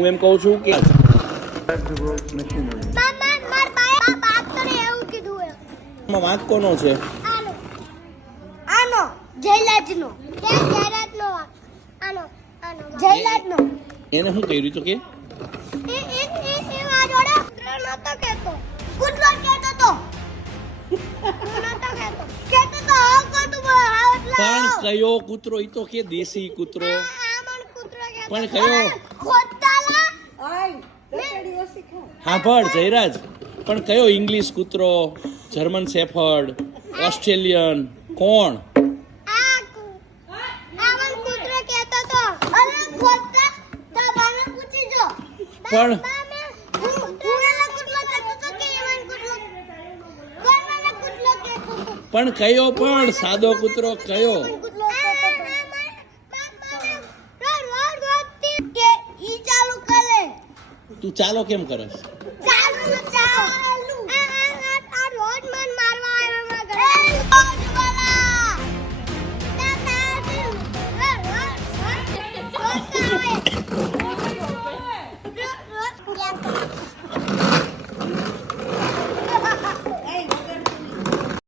હું એમ કહું છું કે વાંક કોનો છે? આનો જયલાજનો કે જયરાજનો આનો જયલાજનો એને શું કર્યું તો કે એ આ જોડે કૂતરો નતો કહેતો કૂતરો કહેતો તો કહેતો તો હાવ કતું હાવ એટલે પણ કયો કૂતરો? ઈ તો કે દેશી કૂતરો. આમણ કૂતરો કહેતો પણ કયો? ખોતાલા હાંભળ જયરાજ, પણ કયો? ઇંગ્લિશ કૂતરો, જર્મન શેફર્ડ, ઓસ્ટ્રેલિયન, કોણ? આમણ કૂતરો કહેતો તો અરે ખોતા તો બાને પૂછી જો પણ પણ કયો? પણ સાદો કૂતરો કયો? કે ઈ ચાલુ કરે તું ચાલો કેમ કરસ?